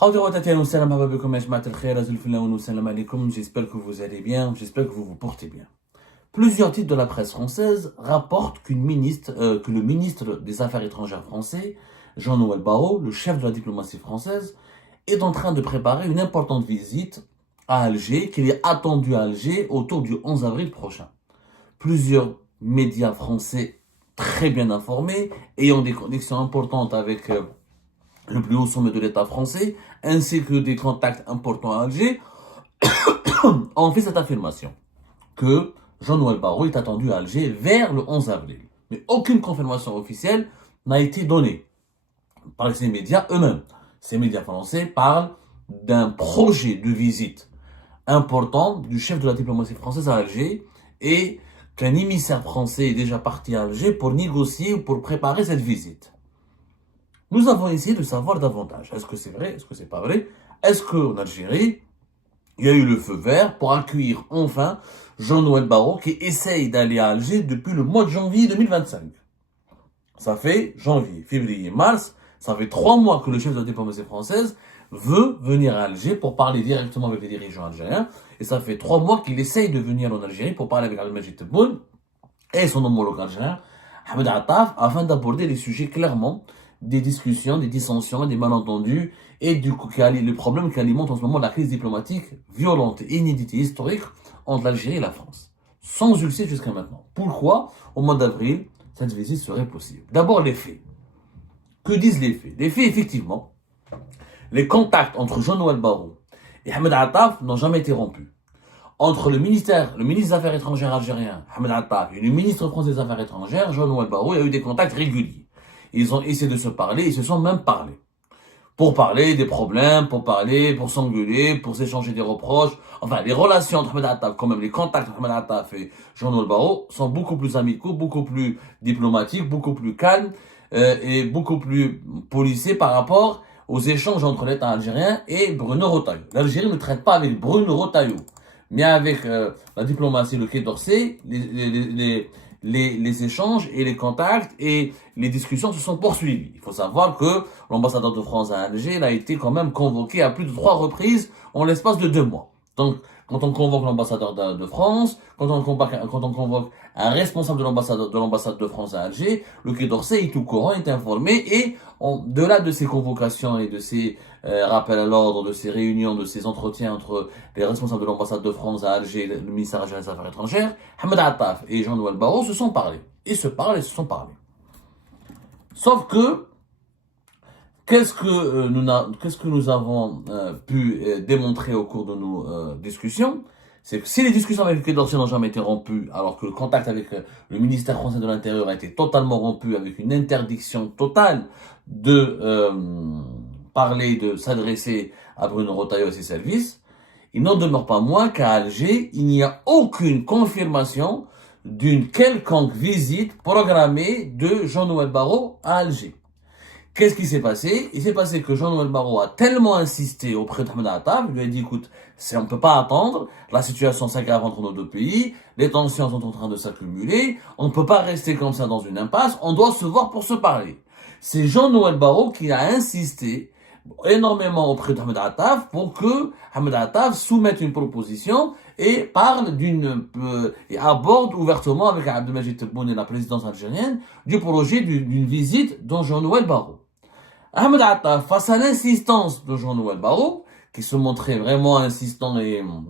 J'espère que vous allez bien, j'espère que vous vous portez bien. Plusieurs titres de la presse française rapportent que le ministre des Affaires étrangères français, Jean-Noël Barrot, le chef de la diplomatie française, est en train de préparer une importante visite à Alger, qu'il est attendu à Alger autour du 11 avril prochain. Plusieurs médias français très bien informés, ayant des connexions importantes avec le plus haut sommet de l'État français, ainsi que des contacts importants à Alger, ont fait cette affirmation, que Jean-Noël Barrot est attendu à Alger vers le 11 avril. Mais aucune confirmation officielle n'a été donnée par ces médias eux-mêmes. Ces médias français parlent d'un projet de visite important du chef de la diplomatie française à Alger et qu'un émissaire français est déjà parti à Alger pour négocier ou pour préparer cette visite. Nous avons essayé de savoir davantage. Est-ce que c'est vrai? Est-ce que c'est pas vrai? Est-ce qu'en Algérie, il y a eu le feu vert pour accueillir enfin Jean-Noël Barrot qui essaye d'aller à Alger depuis le mois de janvier 2025. Ça fait janvier, février, mars, ça fait 3 mois que le chef de la diplomatie française veut venir à Alger pour parler directement avec les dirigeants algériens. Et ça fait 3 mois qu'il essaye de venir en Algérie pour parler avec Al-Majid Tebboune et son homologue algérien, Ahmed Attaf, afin d'aborder les sujets clairement, des discussions, des dissensions, des malentendus, et du coup, le problème qui alimente en ce moment la crise diplomatique violente et inédite et historique entre l'Algérie et la France. Sans succès jusqu'à maintenant. Pourquoi, au mois d'avril, cette visite serait possible? D'abord, les faits. Que disent les faits? Les faits, effectivement, les contacts entre Jean-Noël Barrot et Ahmed Attaf n'ont jamais été rompus. Entre le ministre des Affaires étrangères algérien, Ahmed Attaf, et le ministre français des Affaires étrangères, Jean-Noël Barrot, il y a eu des contacts réguliers. Ils ont essayé de se parler, ils se sont même parlé. Pour parler des problèmes, pour s'engueuler, pour s'échanger des reproches. Enfin, les relations entre Ahmed Attaf, quand même, les contacts entre Ahmed Attaf et Jean-Noël Barrot sont beaucoup plus amicaux, beaucoup plus diplomatiques, beaucoup plus calmes et beaucoup plus policés par rapport aux échanges entre l'État algérien et Bruno Retailleau. L'Algérie ne traite pas avec Bruno Retailleau, mais avec la diplomatie, le Quai d'Orsay, les échanges et les contacts et les discussions se sont poursuivis. Il faut savoir que l'ambassadeur de France à Alger a été quand même convoqué à plus de 3 reprises en l'espace de 2 mois. Donc, quand on convoque l'ambassadeur de France, quand on convoque un responsable de l'ambassade de France à Alger, le Quai d'Orsay est au courant, est informé, et au-delà de ces convocations et de ces rappels à l'ordre, de ces réunions, de ces entretiens entre les responsables de l'ambassade de France à Alger et le ministère algérien des Affaires étrangères, Ahmed Attaf et Jean-Noël Barrot se sont parlé. Ils se parlent et se sont parlé. Sauf que, qu'est-ce que nous avons pu démontrer au cours de nos discussions? C'est que si les discussions avec le Quai d'Orsay n'ont jamais été rompues, alors que le contact avec le ministère français de l'Intérieur a été totalement rompu, avec une interdiction totale de parler, de s'adresser à Bruno Retailleau et ses services, il n'en demeure pas moins qu'à Alger, il n'y a aucune confirmation d'une quelconque visite programmée de Jean-Noël Barrot à Alger. Qu'est-ce qui s'est passé? Il s'est passé que Jean-Noël Barrot a tellement insisté auprès d'Ahmed Attaf, il lui a dit, écoute, on ne peut pas attendre, la situation s'aggrave entre nos deux pays, les tensions sont en train de s'accumuler, on ne peut pas rester comme ça dans une impasse, on doit se voir pour se parler. C'est Jean-Noël Barrot qui a insisté énormément auprès d'Ahmed Attaf pour que Ahmed Attaf soumette une proposition et parle et aborde ouvertement avec Abdelmajid Tebboune et la présidence algérienne du projet d'une visite de Jean-Noël Barrot. Ahmed Attaf, face à l'insistance de Jean-Noël Barrot, qui se montrait vraiment insistant et, on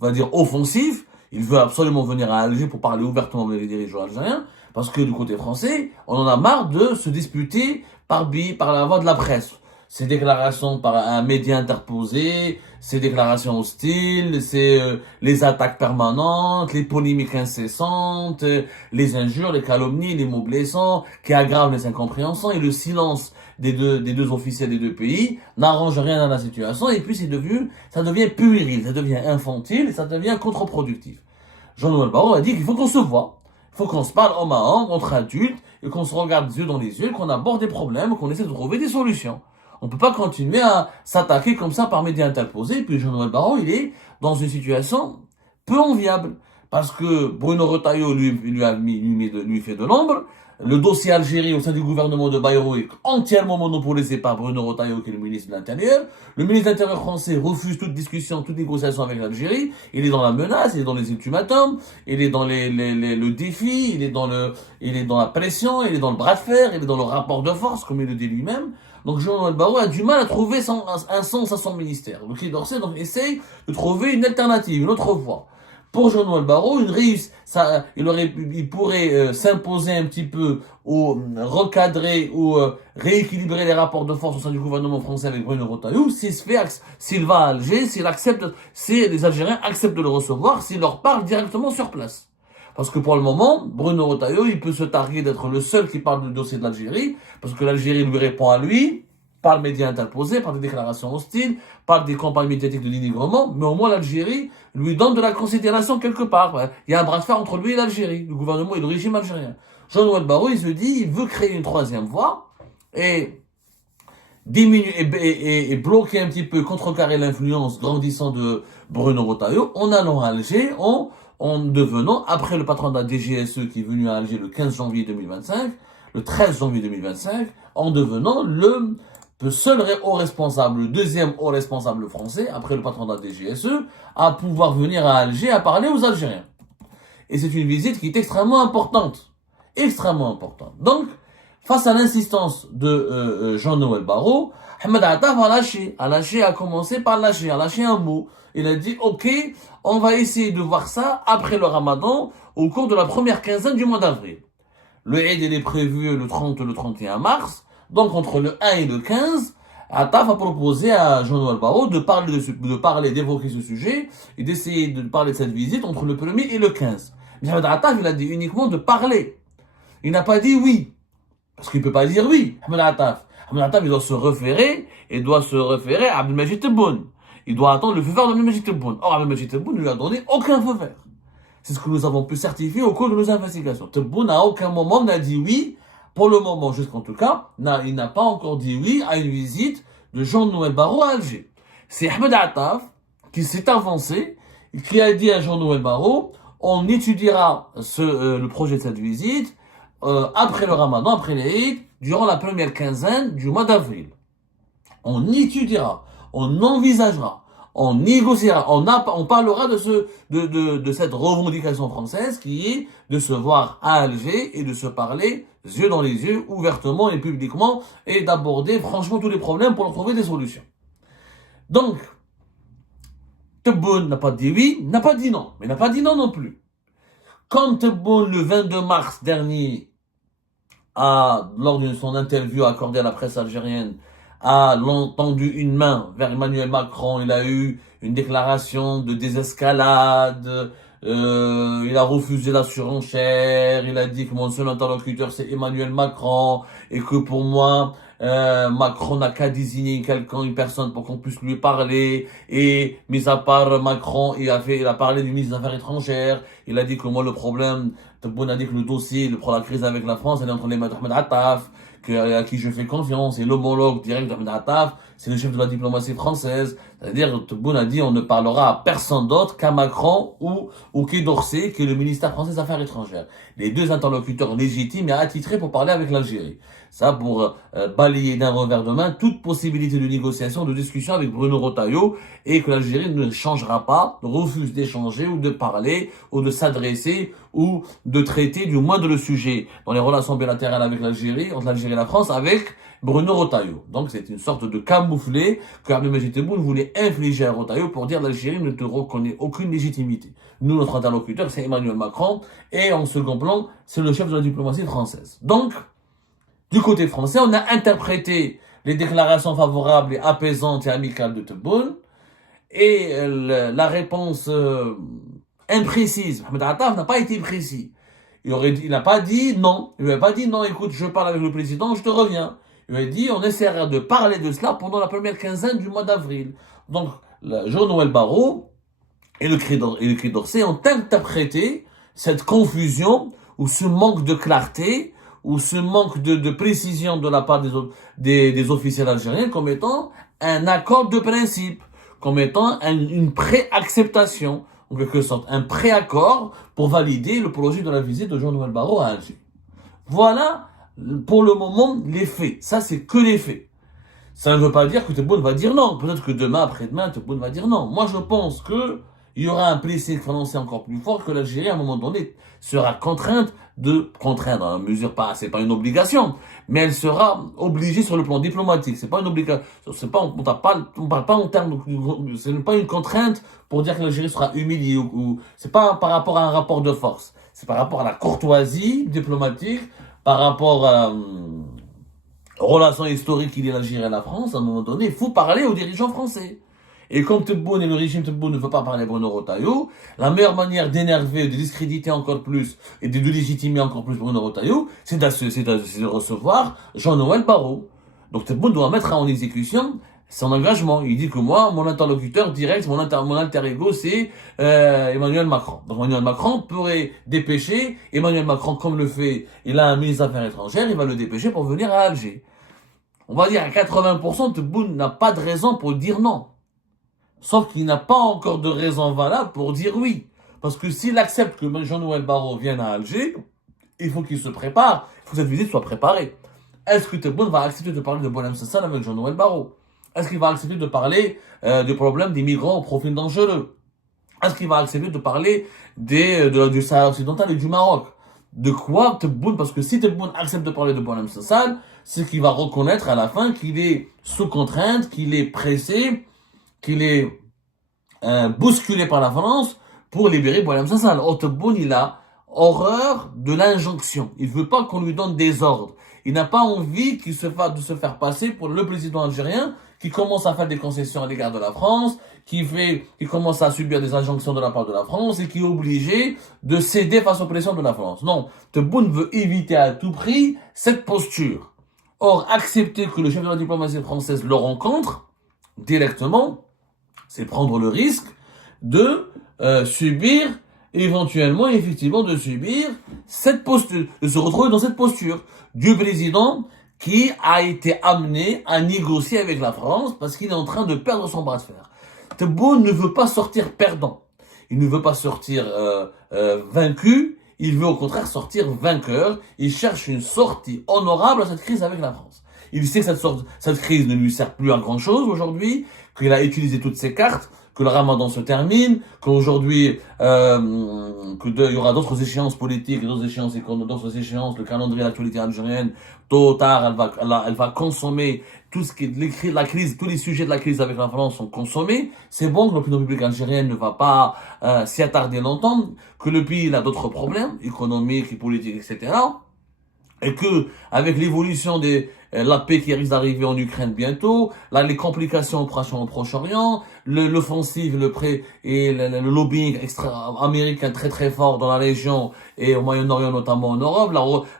va dire, offensif, il veut absolument venir à Alger pour parler ouvertement avec les dirigeants algériens, parce que du côté français, on en a marre de se disputer par la voie de la presse. Ces déclarations par un média interposé, ces déclarations hostiles, les attaques permanentes, les polémiques incessantes, les injures, les calomnies, les mots blessants qui aggravent les incompréhensions, et le silence des deux officiels des deux pays n'arrange rien à la situation, et puis ça devient puéril, ça devient infantile, et ça devient contre-productif. Jean-Noël Barrot a dit qu'il faut qu'on se voit. Il faut qu'on se parle homme à homme, entre adultes, et qu'on se regarde les yeux dans les yeux, qu'on aborde des problèmes, qu'on essaie de trouver des solutions. On ne peut pas continuer à s'attaquer comme ça par médias interposés. Et puis Jean-Noël Barrot, il est dans une situation peu enviable. parce que Bruno Retailleau lui fait de l'ombre. Le dossier Algérie au sein du gouvernement de Bayrou est entièrement monopolisé par Bruno Retailleau, qui est le ministre de l'Intérieur. Le ministre de l'Intérieur français refuse toute discussion, toute négociation avec l'Algérie. Il est dans la menace, il est dans les ultimatums, il est dans le défi, il est dans la pression, il est dans le bras de fer, il est dans le rapport de force, comme il le dit lui-même. Donc Jean-Noël Barrot a du mal à trouver un sens à son ministère. Le Quai d'Orsay donc essaye de trouver une alternative, une autre voie. Pour Jean-Noël Barrot, il pourrait s'imposer un petit peu ou recadrer ou rééquilibrer les rapports de force au sein du gouvernement français avec Bruno Retailleau s'il va à Alger, si les Algériens acceptent de le recevoir, s'il leur parle directement sur place. Parce que pour le moment, Bruno Retailleau, il peut se targuer d'être le seul qui parle du dossier de l'Algérie, parce que l'Algérie lui répond à lui, par le média interposé, par des déclarations hostiles, par des campagnes médiatiques de dénigrement, mais au moins l'Algérie lui donne de la considération quelque part. Il y a un bras de fer entre lui et l'Algérie, le gouvernement et le régime algérien. Jean-Noël Barrot, il se dit, il veut créer une troisième voie et diminuer et bloquer un petit peu, contrecarrer l'influence grandissante de Bruno Retailleau en allant à Alger, en devenant, après le patron de la DGSE qui est venu à Alger le 15 janvier 2025, le 13 janvier 2025, en devenant le seul haut responsable, le deuxième haut responsable français, après le patron de la DGSE, à pouvoir venir à Alger à parler aux Algériens. Et c'est une visite qui est extrêmement importante. Extrêmement importante. Donc, face à l'insistance de Jean-Noël Barrot, Ahmed Attaf a commencé par lâcher un mot. Il a dit, ok, on va essayer de voir ça après le Ramadan, au cours de la première quinzaine du mois d'avril. Le Eid, il est prévu le 30 le 31 mars. Donc, entre le 1 et le 15, Attaf a proposé à Jean-Noël Barrot d'évoquer ce sujet et d'essayer de parler de cette visite entre le 1er et le 15. Mais Attaf, il a dit uniquement de parler. Il n'a pas dit oui. Parce qu'il ne peut pas dire oui, Ahmed Attaf. Ahmed Attaf, il doit se référer à Abdelmajid Tebboune. Il doit attendre le feu vert d'Abdelmajid Tebboune. Or, Abdelmajid Tebboune ne lui a donné aucun feu vert. C'est ce que nous avons pu certifier au cours de nos investigations. Tebboune à aucun moment n'a dit oui. Pour le moment, jusqu'en tout cas, il n'a pas encore dit oui à une visite de Jean-Noël Barrot à Alger. C'est Ahmed Attaf qui s'est avancé, qui a dit à Jean-Noël Barrot, on étudiera le projet de cette visite après le Ramadan, après l'Eid, durant la première quinzaine du mois d'avril. On étudiera, on envisagera, on négociera, on parlera de cette revendication française qui est de se voir à Alger et de se parler yeux dans les yeux, ouvertement et publiquement, et d'aborder franchement tous les problèmes pour leur trouver des solutions. Donc, Tebboune n'a pas dit oui, n'a pas dit non, mais n'a pas dit non non plus. Quand Tebboune, le 22 mars dernier, lors de son interview accordée à la presse algérienne, a tendu une main vers Emmanuel Macron, il a eu une déclaration de désescalade, il a refusé la surenchère, il a dit que mon seul interlocuteur c'est Emmanuel Macron, et que pour moi, Macron n'a qu'à désigner une personne pour qu'on puisse lui parler, et mis à part Macron, il a parlé du ministre des Affaires étrangères, il a dit que moi le problème, Tebboune a dit que le dossier, la crise avec la France, elle est entre les mains d'Ahmed Attaf, à qui je fais confiance, et l'homologue direct d'Ahmed Attaf, c'est le chef de la diplomatie française. C'est-à-dire, Tebboune a dit, on ne parlera à personne d'autre qu'à Macron ou Quai d'Orsay, qui est le ministère français des Affaires étrangères. Les deux interlocuteurs légitimes et attitrés pour parler avec l'Algérie. Ça, pour balayer d'un revers de main toute possibilité de négociation, de discussion avec Bruno Retailleau, et que l'Algérie ne changera pas, refuse d'échanger ou de parler, ou de s'adresser, ou de traiter du moindre le sujet dans les relations bilatérales avec l'Algérie, entre l'Algérie et la France, avec Bruno Retailleau. Donc c'est une sorte de camouflet que Abdelmajid Tebboune voulait infliger à Retailleau pour dire l'Algérie ne te reconnaît aucune légitimité. Nous, notre interlocuteur, c'est Emmanuel Macron, et en second plan, c'est le chef de la diplomatie française. Donc, du côté français, on a interprété les déclarations favorables et apaisantes et amicales de Tebboune, et la réponse imprécise, Ahmed Attaf n'a pas été précis. Il n'a pas dit non. Il n'a pas dit non, écoute, je parle avec le président, je te reviens. Il a dit, on essaiera de parler de cela pendant la première quinzaine du mois d'avril. Donc, Jean-Noël Barrot et le Quai d'Orsay ont interprété cette confusion ou ce manque de clarté ou ce manque de précision de la part des officiels algériens comme étant un accord de principe, comme étant une pré-acceptation. en quelque sorte, un préaccord pour valider le projet de la visite de Jean-Noël Barrot à Alger. Voilà, pour le moment, les faits. Ça, c'est que les faits. Ça ne veut pas dire que Tebboune va dire non. Peut-être que demain, après-demain, Tebboune va dire non. Moi, je pense que il y aura un pressing français encore plus fort, que l'Algérie, à un moment donné, sera contrainte dans la mesure pas, c'est pas une obligation, mais elle sera obligée sur le plan diplomatique. C'est pas une obligation, on parle pas en termes, c'est pas une contrainte pour dire que l'Algérie sera humiliée c'est pas par rapport à un rapport de force. C'est par rapport à la courtoisie diplomatique, par rapport à, relation historique qu'il y a l'Algérie et la France, à un moment donné, il faut parler aux dirigeants français. Et comme Tebboune et le régime Tebboune ne veut pas parler à Bruno Retailleau, la meilleure manière d'énerver, de discréditer encore plus et de légitimer encore plus Bruno Retailleau, c'est de recevoir Jean-Noël Barrot. Donc Tebboune doit mettre en exécution son engagement. Il dit que moi, mon interlocuteur direct, mon alter ego, c'est Emmanuel Macron. Donc Emmanuel Macron pourrait dépêcher, Emmanuel Macron, comme le fait, il a un ministre des Affaires étrangères, il va le dépêcher pour venir à Alger. On va dire à 80%, Tebboune n'a pas de raison pour dire non. Sauf qu'il n'a pas encore de raison valable pour dire oui. Parce que s'il accepte que Jean-Noël Barrot vienne à Alger, il faut qu'il se prépare, il faut que cette visite soit préparée. Est-ce que Tebboune va accepter de parler de Boualem Sansal avec Jean-Noël Barrot? Est-ce qu'il va accepter de parler du problème des migrants au profil dangereux? Est-ce qu'il va accepter de parler du Sahara occidental et du Maroc? De quoi Tebboune? Parce que si Tebboune accepte de parler de Boualem Sansal, c'est qu'il va reconnaître à la fin qu'il est sous contrainte, qu'il est pressé, qu'il est bousculé par la France pour libérer Boualem Sansal. Tebboune, il a horreur de l'injonction. Il veut pas qu'on lui donne des ordres. Il n'a pas envie de se faire passer pour le président algérien qui commence à faire des concessions à l'égard de la France, qui commence à subir des injonctions de la part de la France et qui est obligé de céder face aux pressions de la France. Non, Tebboune veut éviter à tout prix cette posture. Or, accepter que le chef de la diplomatie française le rencontre directement, c'est prendre le risque de subir, éventuellement, effectivement, de subir cette posture, de se retrouver dans cette posture du président qui a été amené à négocier avec la France parce qu'il est en train de perdre son bras de fer. Tebboune ne veut pas sortir perdant. Il ne veut pas sortir vaincu. Il veut au contraire sortir vainqueur. Il cherche une sortie honorable à cette crise avec la France. Il sait que cette crise ne lui sert plus à grand chose aujourd'hui, qu'il a utilisé toutes ses cartes, que le ramadan se termine, qu'aujourd'hui, il y aura d'autres échéances politiques, d'autres échéances économiques, d'autres échéances, le calendrier de l'actualité algérienne, tôt ou tard, elle va consommer tout ce qui est la crise, tous les sujets de la crise avec la France sont consommés. C'est bon que l'opinion publique algérienne ne va pas s'y attarder longtemps, que le pays a d'autres problèmes économiques et politiques, etc. Et que, avec l'évolution la paix qui risque d'arriver en Ukraine bientôt, là, les complications au Proche-Orient, l'offensive, le lobbying américain très très fort dans la région et au Moyen-Orient, notamment en Europe,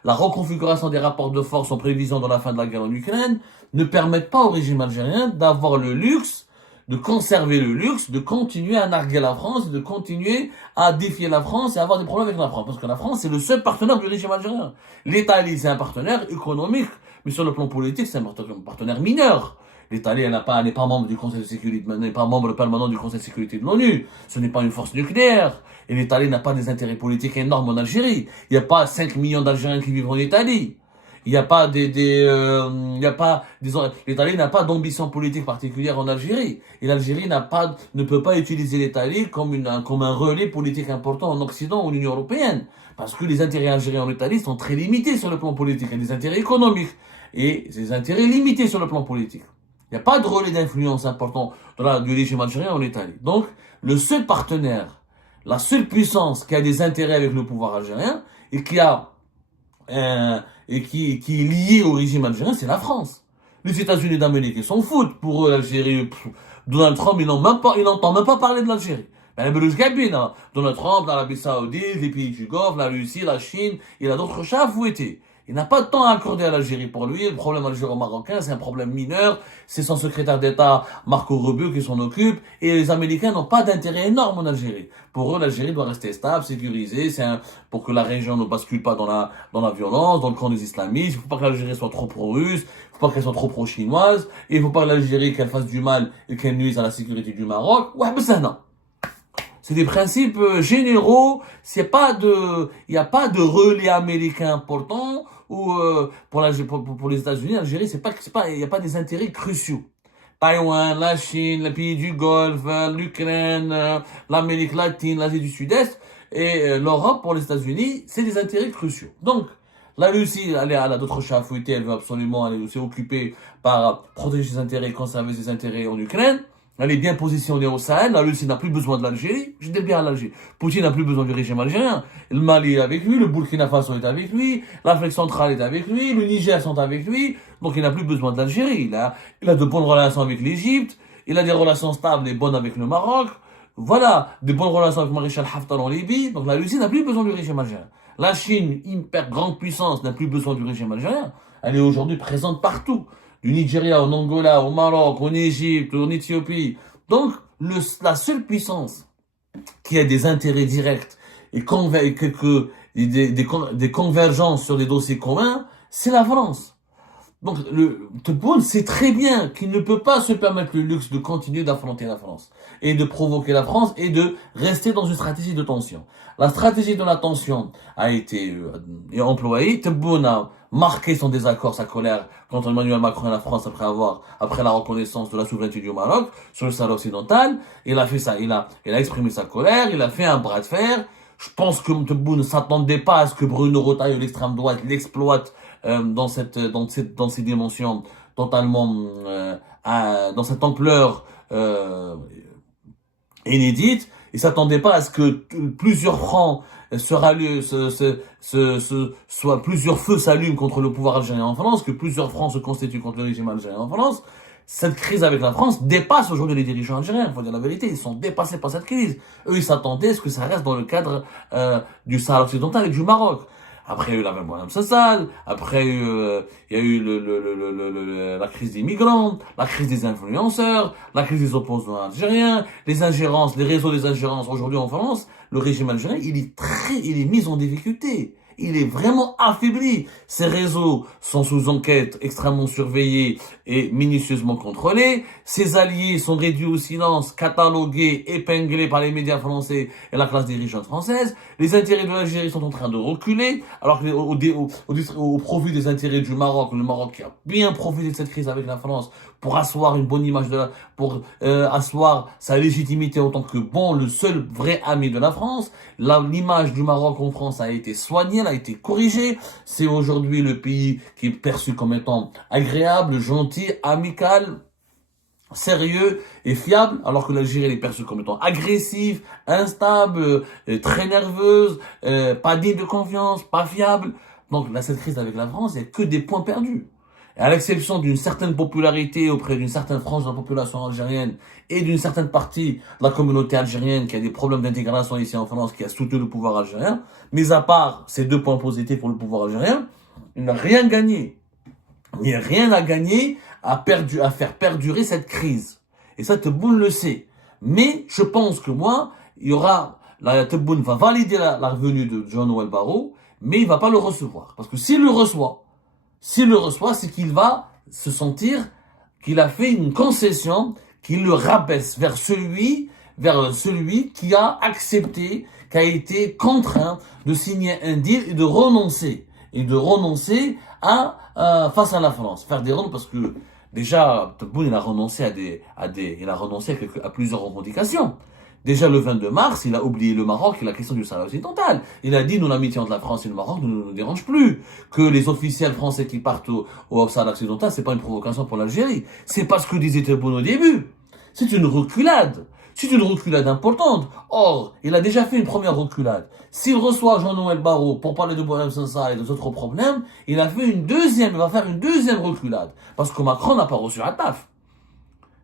la reconfiguration des rapports de force en prévision de la fin de la guerre en Ukraine, ne permettent pas au régime algérien d'avoir le luxe, de conserver le luxe, de continuer à narguer la France, et de continuer à défier la France et avoir des problèmes avec la France. Parce que la France, c'est le seul partenaire du régime algérien. L'Italie, c'est un partenaire économique, mais sur le plan politique, c'est un partenaire mineur. L'Italie, n'est pas membre du Conseil de sécurité, n'est pas membre permanent du Conseil de sécurité de l'ONU. Ce n'est pas une force nucléaire. Et l'Italie n'a pas des intérêts politiques énormes en Algérie. Il n'y a pas 5 millions d'Algériens qui vivent en Italie. Il n'y a pas l'Italie n'a pas d'ambition politique particulière en Algérie. Et l'Algérie ne peut pas utiliser l'Italie comme un relais politique important en Occident ou l'Union européenne. Parce que les intérêts algériens en Italie sont très limités sur le plan politique. Il y a des intérêts économiques et des intérêts limités sur le plan politique. Il n'y a pas de relais d'influence important du régime algérien en Italie. Donc, le seul partenaire, la seule puissance qui a des intérêts avec le pouvoir algérien et qui est lié au régime algérien, c'est la France. Les États-Unis d'Amérique, ils s'en foutent. Pour eux, l'Algérie, Donald Trump, il n'entend même pas parler de l'Algérie. Donald Trump, l'Arabie Saoudite, les pays du Golfe, la Russie, la Chine, il a d'autres chats à fouetter. Il n'a pas de temps à accorder à l'Algérie. Pour lui, le problème algéro-marocain, c'est un problème mineur. C'est son secrétaire d'État, Marco Rubio, qui s'en occupe. Et les Américains n'ont pas d'intérêt énorme en Algérie. Pour eux, l'Algérie doit rester stable, sécurisée. Pour que la région ne bascule pas dans la violence, dans le camp des islamistes. Il ne faut pas que l'Algérie soit trop pro-russe. Il ne faut pas qu'elle soit trop pro-chinoise. Et il ne faut pas que l'Algérie, qu'elle fasse du mal et qu'elle nuise à la sécurité du Maroc. Ouais, mais ça, non. C'est des principes généraux. Il n'y a pas de relais américain important ou pour les États-Unis, l'Algérie, il n'y a pas des intérêts cruciaux. Taïwan, la Chine, les pays du Golfe, l'Ukraine, l'Amérique latine, l'Asie du Sud-Est et l'Europe pour les États-Unis, c'est des intérêts cruciaux. Donc, la Russie, elle a d'autres chats à fouetter, elle veut absolument, elle est aussi occupée par protéger ses intérêts, conserver ses intérêts en Ukraine. Elle est bien positionnée au Sahel. La Russie n'a plus besoin de l'Algérie. J'étais bien à l'Algérie. Poutine n'a plus besoin du régime algérien. Le Mali est avec lui, le Burkina Faso est avec lui, l'Afrique centrale est avec lui, le Niger sont avec lui. Donc il n'a plus besoin de l'Algérie. Il a de bonnes relations avec l'Égypte. Il a des relations stables et bonnes avec le Maroc. Voilà, de bonnes relations avec Maréchal Haftar en Libye. Donc la Russie n'a plus besoin du régime algérien. La Chine, hyper grande puissance, n'a plus besoin du régime algérien. Elle est aujourd'hui présente partout. Du Nigeria, en Angola, au Maroc, en Égypte, en Éthiopie. Donc, la seule puissance qui a des intérêts directs et des convergences sur des dossiers communs, c'est la France. Donc, Tebboune sait très bien qu'il ne peut pas se permettre le luxe de continuer d'affronter la France et de provoquer la France et de rester dans une stratégie de tension. La stratégie de la tension a été employée. Tebboune a marqué son désaccord, sa colère contre Emmanuel Macron et la France après la reconnaissance de la souveraineté du Maroc sur le Sahara occidental. Il a fait ça, il a exprimé sa colère, il a fait un bras de fer. Je pense que Tebboune ne s'attendait pas à ce que Bruno Retailleau, l'extrême droite, l'exploite dans ces dimensions totalement, dans cette ampleur inédite. Il s'attendait pas à ce que plusieurs fronts plusieurs feux s'allument contre le pouvoir algérien en France, que plusieurs fronts se constituent contre le régime algérien en France. Cette crise avec la France dépasse aujourd'hui les dirigeants algériens, il faut dire la vérité, ils sont dépassés par cette crise. Eux, ils s'attendaient à ce que ça reste dans le cadre du Sahara occidental et du Maroc. Après, il y a eu la même Sassal, après, il y a eu la crise des migrants, la crise des influenceurs, la crise des opposants algériens, les ingérences, les réseaux des ingérences. Aujourd'hui en France, le régime algérien, il est mis en difficulté. Il est vraiment affaibli. Ces réseaux sont sous enquête extrêmement surveillés et minutieusement contrôlés. Ses alliés sont réduits au silence, catalogués, épinglés par les médias français et la classe dirigeante française. Les intérêts de l'Algérie sont en train de reculer, alors que au profit des intérêts du Maroc, le Maroc qui a bien profité de cette crise avec la France pour asseoir une bonne image pour asseoir sa légitimité en tant que le seul vrai ami de la France. L'image du Maroc en France a été soignée, elle a été corrigée. C'est aujourd'hui le pays qui est perçu comme étant agréable, gentil, amical, sérieux et fiable, alors que l'Algérie est perçue comme étant agressive, instable, très nerveuse, pas digne de confiance, pas fiable. Donc là, cette crise avec la France, il n'y a que des points perdus. Et à l'exception d'une certaine popularité auprès d'une certaine frange de la population algérienne et d'une certaine partie de la communauté algérienne qui a des problèmes d'intégration ici en France, qui a soutenu le pouvoir algérien, mis à part ces deux points positifs pour le pouvoir algérien, il n'a rien gagné. Il n'y a rien à gagner à faire perdurer cette crise. Et ça, Tebboune le sait. Mais je pense que Tebboune va valider la venue de Jean-Noël Barrot, mais il va pas le recevoir. Parce que s'il le reçoit, c'est qu'il va se sentir qu'il a fait une concession, qu'il le rabaisse vers celui qui a accepté, qui a été contraint de signer un deal et de renoncer face à la France. Faire des rondes parce que déjà, Tebboune, il a renoncé à plusieurs revendications. Déjà, le 22 mars, il a oublié le Maroc et la question du Sahara occidental. Il a dit, nous, l'amitié entre la France et le Maroc ne nous dérange plus. Que les officiels français qui partent au Sahara occidental, c'est pas une provocation pour l'Algérie. C'est pas ce que disait Tebboune au début. C'est une reculade. C'est une reculade importante. Or, il a déjà fait une première reculade. S'il reçoit Jean-Noël Barrot pour parler de Boualem Sansal et des autres problèmes, il va faire une deuxième reculade. Parce que Macron n'a pas reçu Attaf.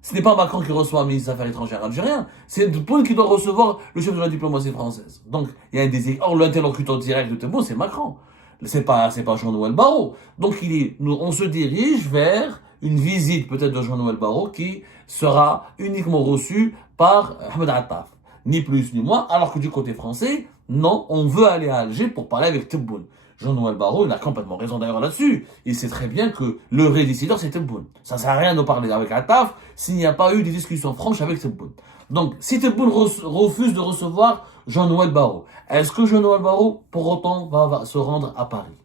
Ce n'est pas Macron qui reçoit un ministre des Affaires étrangères algérien, c'est Tebboune qui doit recevoir le chef de la diplomatie française. Donc, il y a un désir. Or, l'interlocuteur direct de Tebboune, c'est Macron. C'est pas Jean-Noël Barrot. Donc, on se dirige vers une visite peut-être de Jean-Noël Barrot qui sera uniquement reçue par Ahmed Attaf. Ni plus ni moins, alors que du côté français, non, on veut aller à Alger pour parler avec Tebboune. Jean-Noël Barrot, il a complètement raison d'ailleurs là-dessus. Il sait très bien que le vrai décideur, c'est Tebboune. Ça sert à rien de parler avec Attaf s'il n'y a pas eu des discussions franches avec Tebboune. Donc, si Tebboune refuse de recevoir Jean-Noël Barrot, est-ce que Jean-Noël Barrot, pour autant, va se rendre à Paris?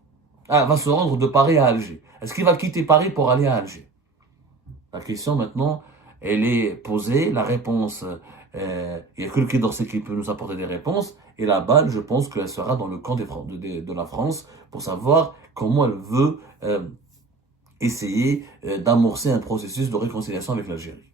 Va se rendre de Paris à Alger. Est-ce qu'il va quitter Paris pour aller à Alger? La question maintenant, elle est posée. La réponse, il n'y a que le Quai d'Orsay qui peut nous apporter des réponses. Et la balle, je pense qu'elle sera dans le camp de la France pour savoir comment elle veut essayer d'amorcer un processus de réconciliation avec l'Algérie.